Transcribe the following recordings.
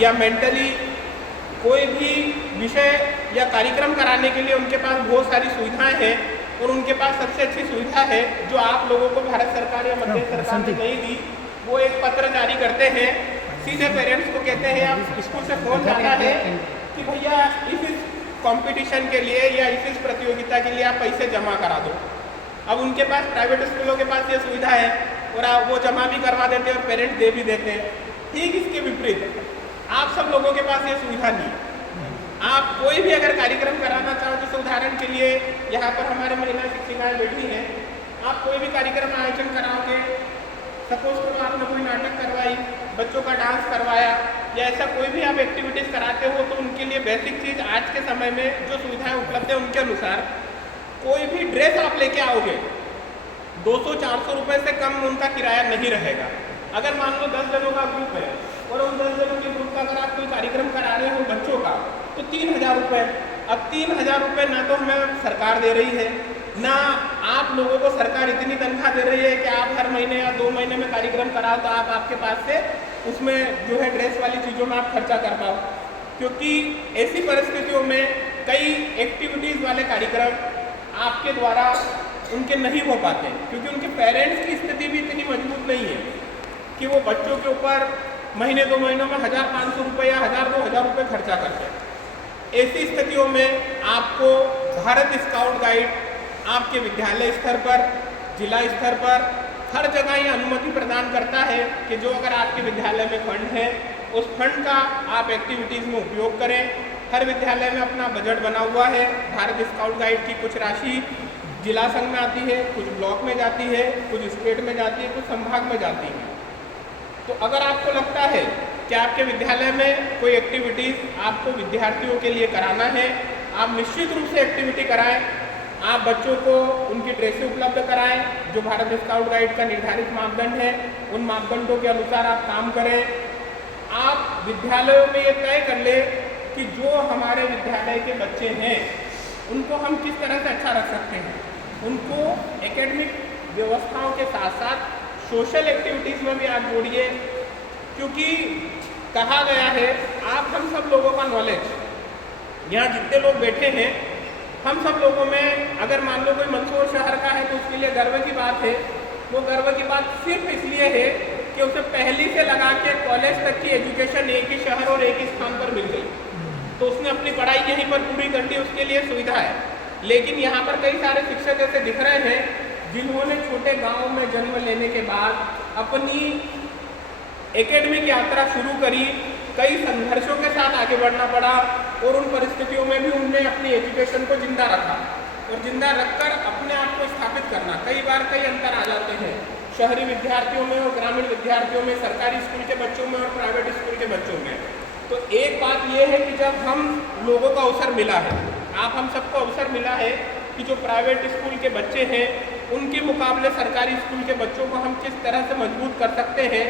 या मेंटली कोई भी विषय या कार्यक्रम कराने के लिए उनके पास बहुत सारी सुविधाएं हैं, और उनके पास सबसे अच्छी सुविधा है जो आप लोगों को भारत सरकार या मध्य सरकार ने नहीं दी, वो एक पत्र जारी करते हैं, सीधे पेरेंट्स को कहते हैं, आप स्कूल से फोन जाना है कि भैया इस कंपटीशन के लिए या इस प्रतियोगिता के लिए आप पैसे जमा करा दो। अब उनके पास प्राइवेट स्कूलों के पास ये सुविधा है और आप वो जमा भी करवा देते हैं और पेरेंट्स दे भी देते हैं। ठीक इसके विपरीत आप सब लोगों के पास ये सुविधा नहीं। आप कोई भी अगर कार्यक्रम कराना चाहो, जैसे उदाहरण के लिए यहाँ पर हमारे महिला शिक्षिकाएं बैठी हैं, आप कोई भी कार्यक्रम आयोजन कराओगे, सपोज करो आपने कोई नाटक करवाई, बच्चों का डांस करवाया या ऐसा कोई भी आप एक्टिविटीज़ कराते हो, तो उनके लिए बेसिक चीज़ आज के समय में जो सुविधाएं उपलब्ध है उनके अनुसार कोई भी ड्रेस आप लेके आओगे 200-400 रुपये से कम उनका किराया नहीं रहेगा। अगर मान लो 10 जनों का ग्रुप है और उन 10 जनों के ग्रुप का अगर आप कोई कार्यक्रम करा रहे हो बच्चों का, तो 3000 रुपये। अब 3000 रुपये ना तो हमें सरकार दे रही है, ना आप लोगों को सरकार इतनी तनख्वाह दे रही है कि आप हर महीने या 2 महीने में कार्यक्रम कराओ तो आप आपके पास से उसमें जो है ड्रेस वाली चीज़ों में आप खर्चा कर पाओ। क्योंकि ऐसी परिस्थितियों में कई एक्टिविटीज़ वाले कार्यक्रम आपके द्वारा उनके नहीं हो पाते, क्योंकि उनके पेरेंट्स की स्थिति भी इतनी मजबूत नहीं है कि वो बच्चों के ऊपर महीने 2 महीनों में 1500 रुपये या 1000-2000 रुपये खर्चा करते हैं। ऐसी स्थितियों में आपको भारत स्काउट गाइड आपके विद्यालय स्तर पर, जिला स्तर पर हर जगह ये अनुमति प्रदान करता है कि जो अगर आपके विद्यालय में फंड है, उस फंड का आप एक्टिविटीज़ में उपयोग करें। हर विद्यालय में अपना बजट बना हुआ है। भारत स्काउट गाइड की कुछ राशि जिला संघ में आती है, कुछ ब्लॉक में जाती है, कुछ स्टेट में जाती है, कुछ संभाग में जाती है। तो अगर आपको लगता है कि आपके विद्यालय में कोई एक्टिविटीज़ आपको विद्यार्थियों के लिए कराना है, आप निश्चित रूप से एक्टिविटी कराएं। आप बच्चों को उनकी ड्रेसें उपलब्ध कराएं, जो भारत स्काउट गाइड का निर्धारित मापदंड है, उन मापदंडों के अनुसार आप काम करें। आप विद्यालयों में ये तय कर ले कि जो हमारे विद्यालय के बच्चे हैं उनको हम किस तरह से अच्छा रख सकते हैं। उनको एकेडमिक व्यवस्थाओं के साथ साथ सोशल एक्टिविटीज़ में भी आप जोड़िए, क्योंकि कहा गया है आप हम सब लोगों का नॉलेज, यहाँ जितने लोग बैठे हैं हम सब लोगों में अगर मान लो कोई मंदसौर शहर का है तो उसके लिए गर्व की बात है। वो गर्व की बात सिर्फ इसलिए है कि उसे पहली से लगा के कॉलेज तक की एजुकेशन एक ही शहर और एक ही स्थान पर मिल गई, तो उसने अपनी पढ़ाई यहीं पर पूरी कर ली, उसके लिए सुविधा है। लेकिन यहाँ पर कई सारे शिक्षक ऐसे दिख रहे हैं जिन्होंने छोटे गाँव में जन्म लेने के बाद अपनी एकेडमिक यात्रा शुरू करी, कई संघर्षों के साथ आगे बढ़ना पड़ा और उन परिस्थितियों में भी उनने अपनी एजुकेशन को जिंदा रखा और जिंदा रखकर अपने आप को स्थापित करना। कई बार कई अंतर आ जाते हैं शहरी विद्यार्थियों में और ग्रामीण विद्यार्थियों में, सरकारी स्कूल के बच्चों में और प्राइवेट स्कूल के बच्चों में। तो एक बात यह है कि जब हम लोगों को अवसर मिला है, हम सबको अवसर मिला है कि जो प्राइवेट स्कूल के बच्चे हैं उनके मुकाबले सरकारी स्कूल के बच्चों को हम किस तरह से मजबूत कर सकते हैं,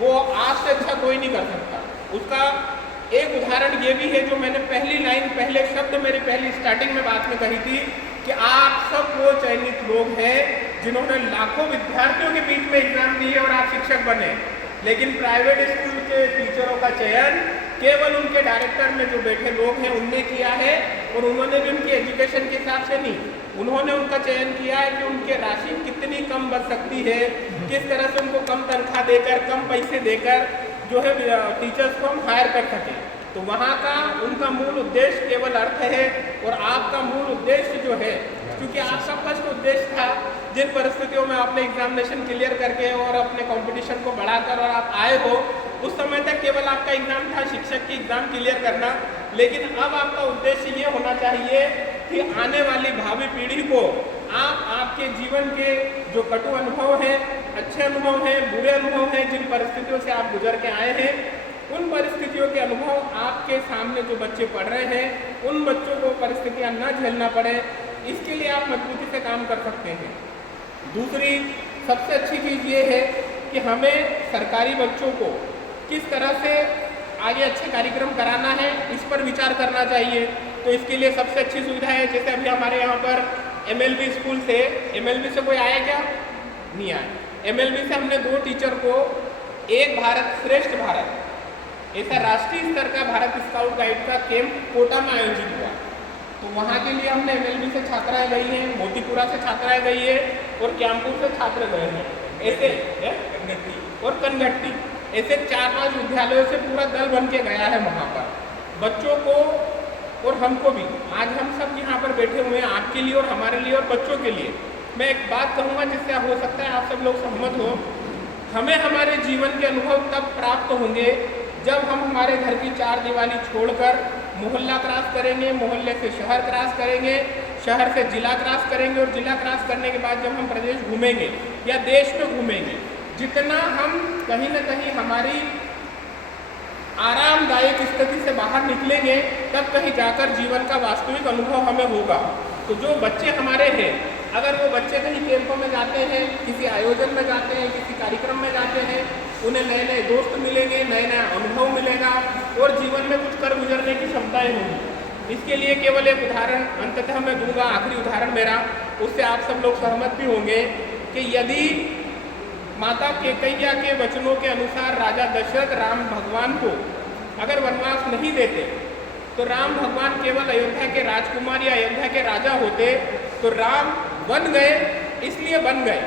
वो आज से अच्छा कोई नहीं कर सकता। उसका एक उदाहरण ये भी है जो मैंने पहले शब्द मेरी पहली स्टार्टिंग में बात में कही थी कि आप सब वो चयनित लोग हैं जिन्होंने लाखों विद्यार्थियों के बीच में एग्जाम दिए और आप शिक्षक बने। लेकिन प्राइवेट स्कूल के टीचरों का चयन केवल उनके डायरेक्टर में जो बैठे लोग हैं उनने किया है, और उन्होंने भी उनकी एजुकेशन के हिसाब से नहीं, उन्होंने उनका चयन किया है कि उनके राशि कितनी कम बच सकती है, किस तरह से उनको कम तनख्वाह देकर, कम पैसे देकर जो है टीचर्स को हम हायर कर सकें। तो वहाँ का उनका मूल उद्देश्य केवल अर्थ है, और आपका मूल उद्देश्य जो है, क्योंकि आप सबका जो उद्देश्य था जिन परिस्थितियों में आपने एग्जामिनेशन क्लियर करके और अपने कंपटीशन को बढ़ाकर और आप आए हो, उस समय तक केवल आपका एग्जाम था शिक्षक की एग्जाम क्लियर करना। लेकिन अब आपका उद्देश्य ये होना चाहिए कि आने वाली भावी पीढ़ी को आप आपके जीवन के जो कटु अनुभव हैं, अच्छे अनुभव हैं, बुरे अनुभव हैं, जिन परिस्थितियों से आप गुजर के आए हैं, उन परिस्थितियों के अनुभव आपके सामने जो बच्चे पढ़ रहे हैं उन बच्चों को परिस्थितियां न झेलना पड़े, इसके लिए आप मजबूती से काम कर सकते हैं। दूसरी सबसे अच्छी चीज़ ये है कि हमें सरकारी बच्चों को किस तरह से आगे अच्छे कार्यक्रम कराना है, इस पर विचार करना चाहिए। तो इसके लिए सबसे अच्छी सुविधा है, जैसे अभी हमारे यहाँ पर MLB स्कूल से, MLB से कोई आया क्या? नहीं आया। MLB से हमने 2 टीचर को एक भारत श्रेष्ठ भारत, ऐसा राष्ट्रीय स्तर का भारत स्काउट गाइड का कैंप कोटा में आयोजित हुआ। तो वहाँ के लिए हमने MLB से छात्राएं गई हैं, मोतीपुरा से छात्राएं गई है और क्यामपुर से छात्र गए हैं, ऐसे और कनगट्टी, ऐसे 4-5 विद्यालयों से पूरा दल बन के गया है वहाँ पर। बच्चों को और हमको भी, आज हम सब यहाँ पर बैठे हुए हैं आपके लिए और हमारे लिए और बच्चों के लिए। मैं एक बात कहूँगा जिससे हो सकता है आप सब लोग सहमत हो। हमें हमारे जीवन के अनुभव तब प्राप्त होंगे जब हम हमारे घर की 4 दीवारी छोड़कर मोहल्ला क्रॉस करेंगे, मोहल्ले से शहर क्रॉस करेंगे, शहर से जिला क्रॉस करेंगे और जिला क्रॉस करने के बाद जब हम प्रदेश घूमेंगे या देश में घूमेंगे, जितना हम कहीं ना कहीं हमारी आरामदायक स्थिति से बाहर निकलेंगे तब कहीं जाकर जीवन का वास्तविक अनुभव हमें होगा। तो जो बच्चे हमारे हैं, अगर वो बच्चे कहीं कैंपों में जाते हैं, किसी आयोजन में जाते हैं, किसी कार्यक्रम में जाते हैं, उन्हें नए नए दोस्त मिलेंगे, नए नया अनुभव मिलेगा और जीवन में कुछ कर गुजरने की क्षमताएं होंगी। इसके लिए केवल एक उदाहरण अंततः मैं दूंगा, आखिरी उदाहरण मेरा, उससे आप सब लोग सहमत भी होंगे कि यदि माता केकैया के वचनों के अनुसार राजा दशरथ राम भगवान को अगर वनवास नहीं देते तो राम भगवान केवल अयोध्या के राजकुमार या अयोध्या के राजा होते। तो राम बन गए इसलिए बन गए,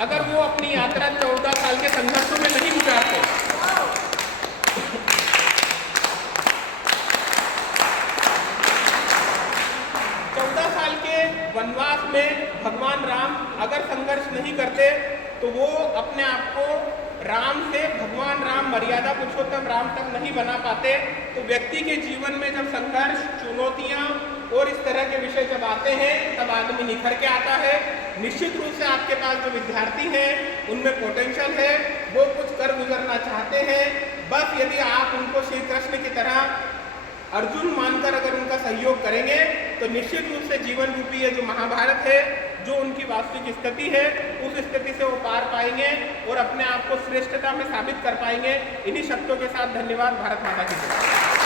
अगर वो अपनी यात्रा 14 साल के संघर्षों में नहीं गुजारते, 14 साल के वनवास में भगवान राम अगर संघर्ष नहीं करते तो वो अपने आप को राम से भगवान राम मर्यादा पुरुषोत्तम राम तक नहीं बना पाते। तो व्यक्ति के जीवन में जब संघर्ष, चुनौतियां और इस तरह के विषय जब आते हैं तब आदमी निखर के आता है। निश्चित रूप से आपके पास जो विद्यार्थी हैं उनमें पोटेंशियल है, वो कुछ कर गुजरना चाहते हैं, बस यदि आप उनको श्री कृष्ण की तरह अर्जुन मानकर अगर उनका सहयोग करेंगे तो निश्चित रूप से जीवन रूपी ये जो महाभारत है, जो उनकी वास्तविक स्थिति है, उस स्थिति से वो पार पाएंगे और अपने आप को श्रेष्ठता में साबित कर पाएंगे। इन्हीं शब्दों के साथ धन्यवाद। भारत माता की जय।